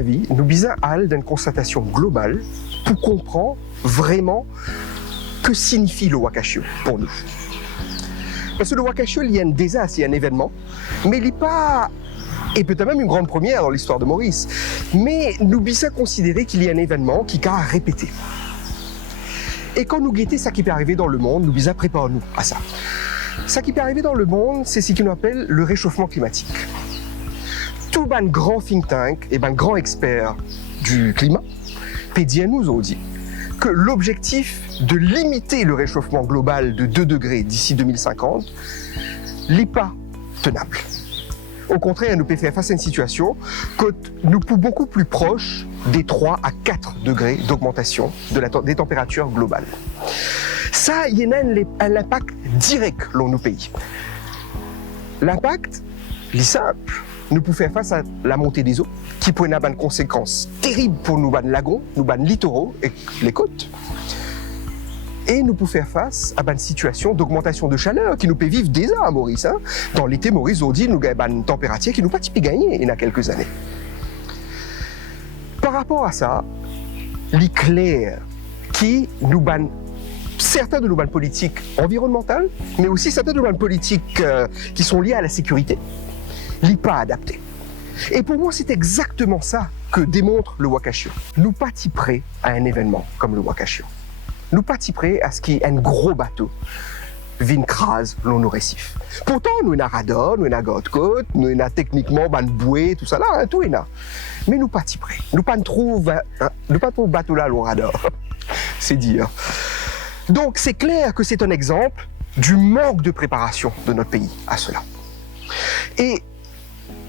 avis, nous besoin d'une constatation globale pour comprendre vraiment que signifie le Wakashio pour nous. Parce que le Wakashio, il y a un désastre, il y a un événement, mais il n'est pas, et peut-être même une grande première dans l'histoire de Maurice, mais nous besoin considérer qu'il y a un événement qui a répété. Et quand nous guettons ça qui peut arriver dans le monde, nous besoin préparer-nous à ça. Ça qui peut arriver dans le monde, c'est ce qu'on appelle le réchauffement climatique. Tout ban grand think tank et ban grand expert du climat peut dire nous aussi que l'objectif de limiter le réchauffement global de 2 degrés d'ici 2050 n'est pas tenable. Au contraire, nous pouvons faire face à une situation que nous sommes beaucoup plus proches des 3 à 4 degrés d'augmentation des températures globales. Ça, il y a un impact direct dans nos pays. L'impact, il est simple. Nous pouvons faire face à la montée des eaux, qui peut avoir des conséquences terribles pour nos lagons, nos littoraux et les côtes. Et nous pouvons faire face à une situation d'augmentation de chaleur qui nous peut vivre déjà à Maurice. Dans l'été, Maurice, on dit nous avons une température qui nous pas gagner il y a quelques années. Par rapport à ça, l'éclair qui nous banne certains de nos bannes politiques environnementales, mais aussi certaines de nos bannes politiques qui sont liées à la sécurité, n'est pas adapté. Et pour moi, c'est exactement ça que démontre le Wakashio. Nous pas prêts à un événement comme le Wakashio. Nous pas prêts à ce qu'il y ait un gros bateau vienne crase dans nos récifs. Pourtant, nous avons un radar, nous avons un côte, nous avons techniquement une bouée, tout ça là, tout est là. Mais nous pas prêts. Nous pas trouve bateau là, le radar. C'est dire. Donc, c'est clair que c'est un exemple du manque de préparation de notre pays à cela. Et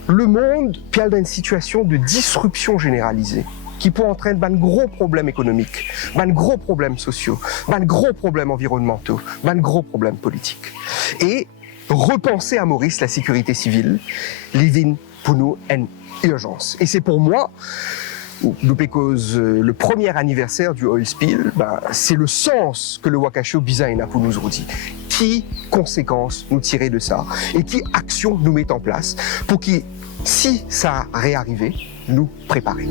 le monde est dans une situation de disruption généralisée qui peut entraîner de gros problèmes économiques, de gros problèmes sociaux, de gros problèmes environnementaux, de gros problèmes politiques. Et repenser à Maurice la sécurité civile, living pour nous une urgence. Et c'est pour moi, le premier anniversaire du oil spill, c'est le sens que le Wakashio Bizaina pour nous aujourd'hui. Qui conséquences nous tirer de ça et qui actions nous mettre en place pour que, si ça réarrivait, nous préparer.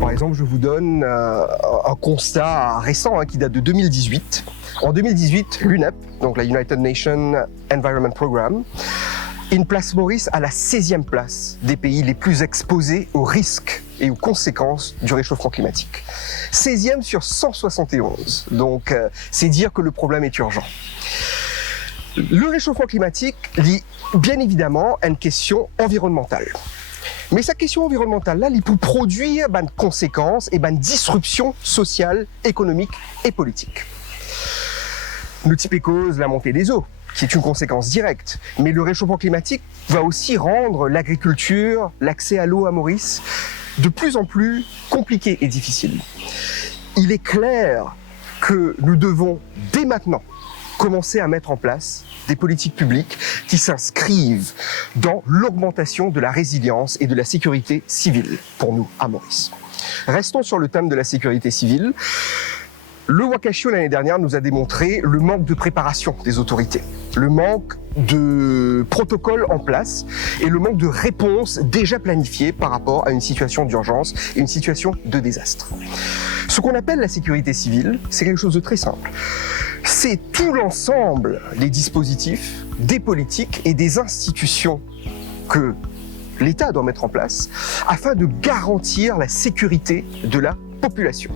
Par exemple, je vous donne un constat récent qui date de 2018. En 2018, l'UNEP, donc la United Nations Environment Programme, place Maurice à la 16e place des pays les plus exposés aux risques et aux conséquences du réchauffement climatique. 16e sur 171, donc c'est dire que le problème est urgent. Le réchauffement climatique lie bien évidemment à une question environnementale. Mais sa question environnementale-là, il peut produire des conséquences et des disruptions sociales, économiques et politiques. Nous typons cause la montée des eaux, qui est une conséquence directe. Mais le réchauffement climatique va aussi rendre l'agriculture, l'accès à l'eau à Maurice, de plus en plus compliqué et difficile. Il est clair que nous devons, dès maintenant, commencer à mettre en place des politiques publiques qui s'inscrivent dans l'augmentation de la résilience et de la sécurité civile pour nous à Maurice. Restons sur le thème de la sécurité civile. Le Wakashio l'année dernière nous a démontré le manque de préparation des autorités, le manque de protocoles en place et le manque de réponses déjà planifiées par rapport à une situation d'urgence et une situation de désastre. Ce qu'on appelle la sécurité civile, c'est quelque chose de très simple. C'est tout l'ensemble des dispositifs, des politiques et des institutions que l'État doit mettre en place afin de garantir la sécurité de la population.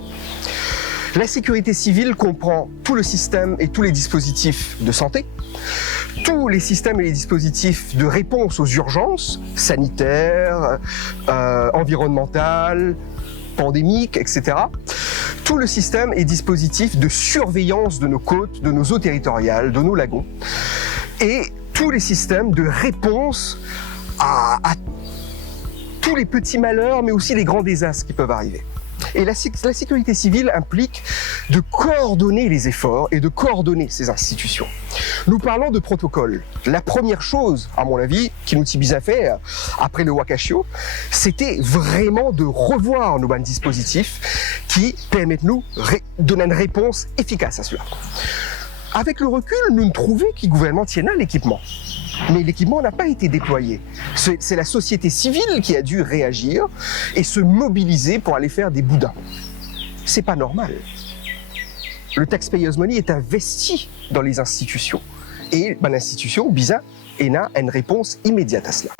La sécurité civile comprend tout le système et tous les dispositifs de santé, tous les systèmes et les dispositifs de réponse aux urgences sanitaires, environnementales, pandémiques, etc. Tout le système et dispositifs de surveillance de nos côtes, de nos eaux territoriales, de nos lagons, et tous les systèmes de réponse à tous les petits malheurs, mais aussi les grands désastres qui peuvent arriver. Et la sécurité civile implique de coordonner les efforts et de coordonner ces institutions. Nous parlons de protocole. La première chose, à mon avis, qui nous tient bien faire après le Wakashio, c'était vraiment de revoir nos dispositifs qui permettent nous de donner une réponse efficace à cela. Avec le recul, nous ne trouvons que le gouvernement tienne l'équipement. Mais l'équipement n'a pas été déployé. C'est la société civile qui a dû réagir et se mobiliser pour aller faire des boudins. C'est pas normal. Le taxpayers money est investi dans les institutions. Et l'institution, BISA, a une réponse immédiate à cela.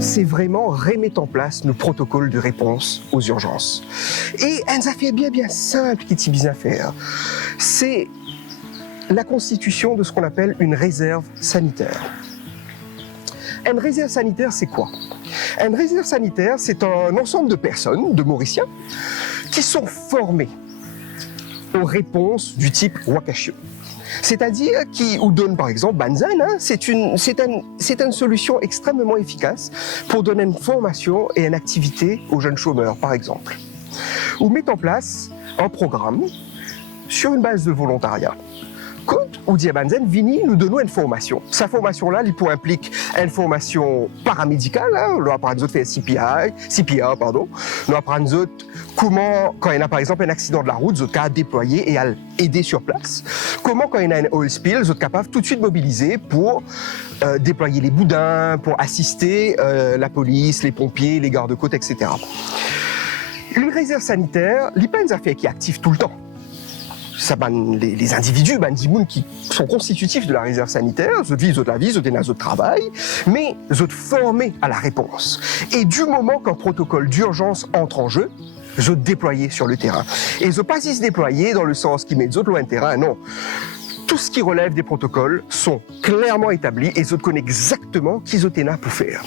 C'est vraiment remettre en place nos protocoles de réponse aux urgences. Et un affaire bien simple qui est bien faire, c'est la constitution de ce qu'on appelle une réserve sanitaire. Une réserve sanitaire, c'est quoi? Une réserve sanitaire, c'est un ensemble de personnes, de Mauriciens, qui sont formés aux réponses du type Wakashio. C'est-à-dire qui ou donne par exemple Banzan, c'est une solution extrêmement efficace pour donner une formation et une activité aux jeunes chômeurs par exemple. Ou met en place un programme sur une base de volontariat. Quand ou dit Banzan, Vini nous donne une formation. Sa formation-là, il implique une formation paramédicale. Nous apprenons à faire CPR, Nous apprenons comment, quand il y a par exemple un accident de la route, nous sommes capables de déployer et à aider sur place. Comment, quand il y a un oil spill, nous sommes capables tout de suite de mobiliser pour déployer les boudins, pour assister la police, les pompiers, les gardes-côtes, etc. Une réserve sanitaire, il n'y a pas une affaire qui est active tout le temps. Ça, les individus, qui sont constitutifs de la réserve sanitaire, ils vivent la vie, ils ont de travail, mais ils sont formés à la réponse. Et du moment qu'un protocole d'urgence entre en jeu, ils sont déployés sur le terrain. Et ils ne sont pas se déployer dans le sens qui met les autres loin de terrain, non. Tout ce qui relève des protocoles sont clairement établis et ils connaissent exactement qui ils ont pour faire.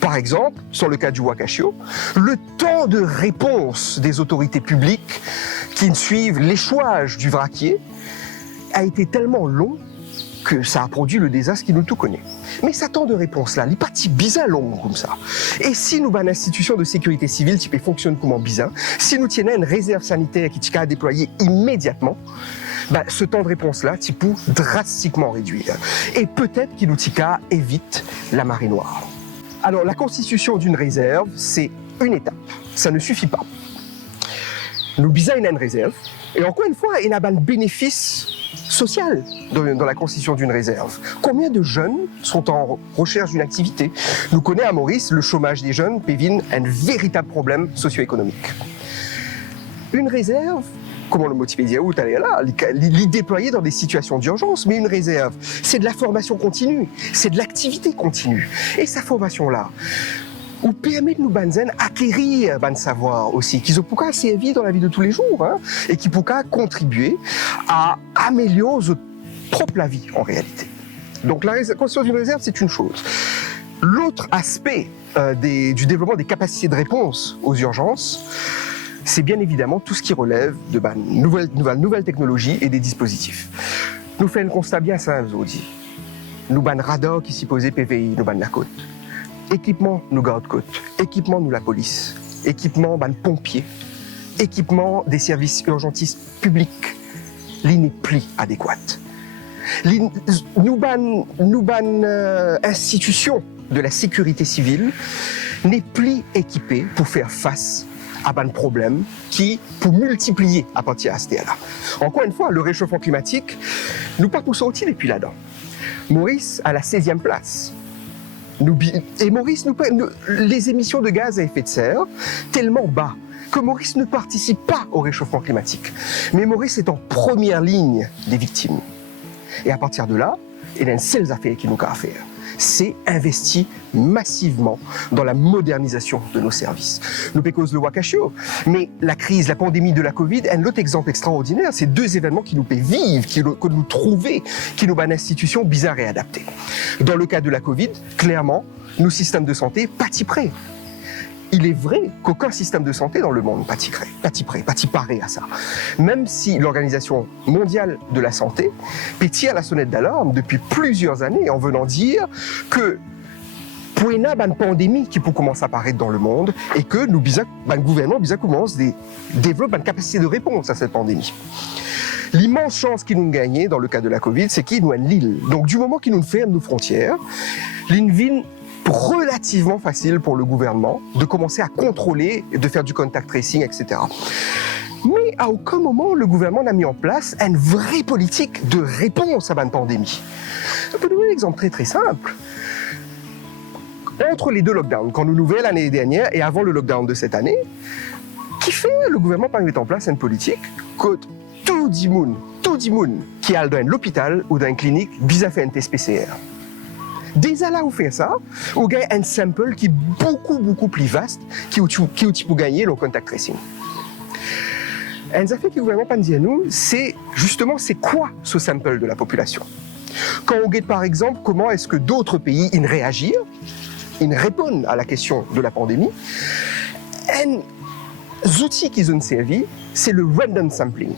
Par exemple, sur le cas du Wakashio, le temps de réponse des autorités publiques qui suivent l'échouage du vraquier a été tellement long que ça a produit le désastre qui nous tout connaît. Mais ce temps de réponse-là, il n'est pas si bizarre long comme ça. Et si nous avons une institution de sécurité civile qui fonctionne comme un bizarre, si nous tenons une réserve sanitaire qui est déployer immédiatement, ce temps de réponse-là, tu peux drastiquement réduire. Et peut-être qu'il nous évite la marée noire. Alors, la constitution d'une réserve, c'est une étape. Ça ne suffit pas. Nous avons une réserve. Et encore une fois, il y a un bénéfice social dans la constitution d'une réserve. Combien de jeunes sont en recherche d'une activité? Nous connaissons à Maurice, le chômage des jeunes pévine un véritable problème socio-économique. Une réserve, comment le motiver dire où t'allais là, l'y déployer dans des situations d'urgence, mais une réserve, c'est de la formation continue, c'est de l'activité continue. Et sa formation-là, ou permet de nous acquérir un savoir aussi, qui peut servir dans la vie de tous les jours, et qui peut contribuer à améliorer notre propre vie en réalité. Donc la construction d'une réserve, c'est une chose. L'autre aspect du développement des capacités de réponse aux urgences, c'est bien évidemment tout ce qui relève de nouvelles technologies et des dispositifs. Nous faisons un constat bien simple, aujourd'hui. Nous avons un radar qui s'y posait PVI, nous avons la côte. Équipement, nous garde-côte. Équipement, nous la police. Équipement, pompiers. Équipement des services urgentistes publics. L'île n'est plus adéquate. Nous institution de la sécurité civile n'est plus équipée pour faire face à un problème qui peut multiplier à partir de ce là. Encore une fois, le réchauffement climatique, nous pas pour sortir depuis là-dedans. Maurice à la 16e place. Et Maurice, les émissions de gaz à effet de serre tellement bas que Maurice ne participe pas au réchauffement climatique. Mais Maurice est en première ligne des victimes. Et à partir de là, il y a une seule affaire qui nous a à faire. C'est investir massivement dans la modernisation de nos services. Nous pécose le Wakashio, mais la crise, la pandémie de la Covid, un autre exemple extraordinaire, c'est deux événements qui nous fait vivre, que nous trouver, qui nous ont une institution bizarre et adaptée. Dans le cas de la Covid, clairement, nos systèmes de santé pas y prêts. il est vrai qu'aucun système de santé dans le monde pas paré à ça. Même si l'Organisation mondiale de la santé pétille à la sonnette d'alarme depuis plusieurs années en venant dire que pour une pandémie qui peut commencer à apparaître dans le monde et que nous, le gouvernement commence à développer une capacité de réponse à cette pandémie. L'immense chance qu'il nous gagne dans le cas de la Covid, c'est qu'il nous a l'île. Donc du moment qu'il nous ferme nos frontières, l'invine relativement facile pour le gouvernement de commencer à contrôler, de faire du contact tracing, etc. Mais à aucun moment le gouvernement n'a mis en place une vraie politique de réponse à une pandémie. Je peux donner un exemple très très simple. Entre les deux lockdowns, quand nous nouvelles l'année dernière et avant le lockdown de cette année, qui fait le gouvernement pas mettre en place une politique que tout le monde qui est dans l'hôpital ou dans une clinique bisa fait un test PCR. Déjà là où fait ça, on gagne un sample qui est beaucoup plus vaste qui peut gagner le contact tracing. Un affaire que le gouvernement pas dit à nous, c'est justement c'est quoi ce sample de la population. Quand on regarde par exemple comment est-ce que d'autres pays réagissent, ils répondent à la question de la pandémie, un outil qu'ils ont servi, c'est le random sampling.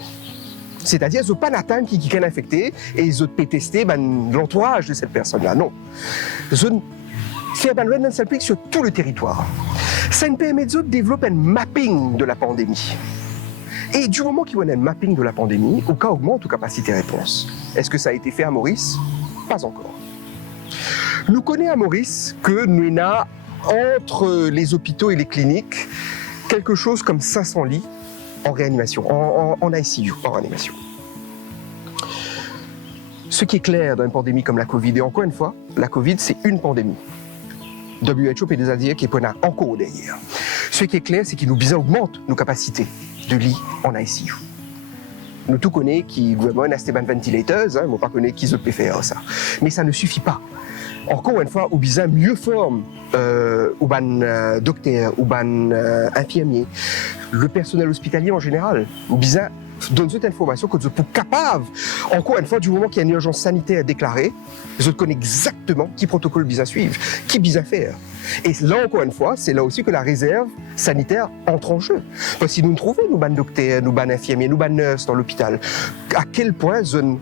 C'est-à-dire, ils n'ont pas d'atteinte qui est infecté et ils ont testé l'entourage de cette personne-là. Non. Ils ont fait un random sampling sur tout le territoire. Ça nous permet de développer un mapping de la pandémie. Et du moment qu'il y a un mapping de la pandémie, au cas augmente nos capacités de réponse. Est-ce que ça a été fait à Maurice? Pas encore. Nous connaissons à Maurice que nous avons entre les hôpitaux et les cliniques quelque chose comme 500 lits en réanimation, en ICU, en réanimation. Ce qui est clair dans une pandémie comme la Covid, et encore une fois, la Covid c'est une pandémie. WHO peut déjà dire qu'il y en a encore derrière. Ce qui est clair, c'est qu'il nous augmente nos capacités de lits en ICU. Nous tous connaissons qui gouvernement a des ventilateurs, on ne pas connaître qui peut faire ça. Mais ça ne suffit pas. Encore une fois, ou bien mieux forme, ou ban docteur, ou ban infirmier, le personnel hospitalier en général, ou bien donne cette information que vous êtes capable, encore une fois, du moment qu'il y a une urgence sanitaire déclarée, vous connaissez exactement qui protocole bien suivre, qui bien faire. Et là, encore une fois, c'est là aussi que la réserve sanitaire entre en jeu. Parce que si nous trouvons, nous ban docteurs, nous ban infirmiers, nous ban nurses dans l'hôpital, à quel point nous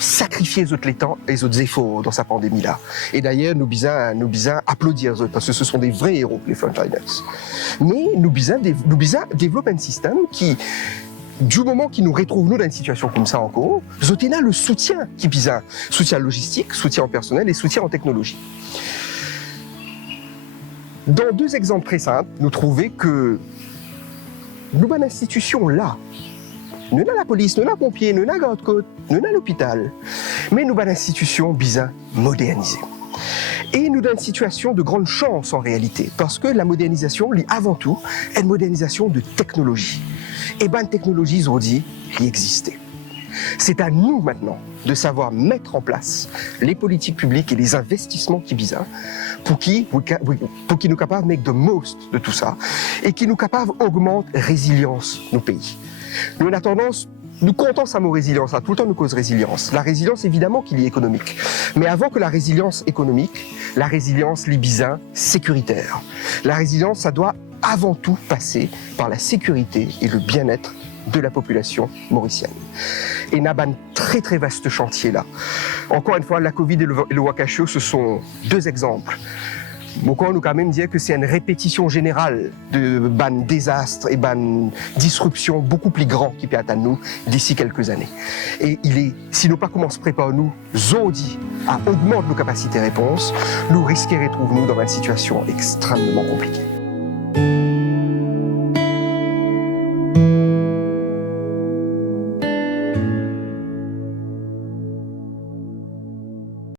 sacrifier les autres temps et les autres efforts dans sa pandémie-là. Et d'ailleurs, nous bisons applaudir eux, parce que ce sont des vrais héros, les frontliners. Mais nous bisons développer un système qui, du moment qu'il nous retrouve nous dans une situation comme ça encore, nous avons le soutien qui bisant, soutien logistique, soutien en personnel et soutien en technologie. Dans deux exemples très simples, nous trouvons que nous avons une institution là. Nous avons la police, nous avons les pompiers, nous avons la garde-côte, nous avons l'hôpital. Mais nous avons une institution bien modernisée. Et nous avons une situation de grande chance en réalité, parce que la modernisation, avant tout, est une modernisation de technologie. Et bien, technologie, ils ont dit, qui existait. C'est à nous maintenant de savoir mettre en place les politiques publiques et les investissements qui bizarres pour qui nous capables de make the most de tout ça et qui nous capables d'augmenter la résilience de nos pays. Nous avons tendance, nous comptons ça mot résilience, tout le temps nous cause résilience. La résilience évidemment qu'il est économique, mais avant que la résilience économique, la résilience libizin sécuritaire. La résilience, ça doit avant tout passer par la sécurité et le bien-être de la population mauricienne. Et n'a un très très vaste chantier là. Encore une fois, la Covid et le Wakashio, ce sont deux exemples. Beaucoup nous quand même dire que c'est une répétition générale de ban désastres et ban disruptions beaucoup plus grands qui peut attendre nous d'ici quelques années. Et si nous pas commençons à préparer nous, zodi à augmenter nos capacités de réponse, nous risquerions de trouver nous dans une situation extrêmement compliquée.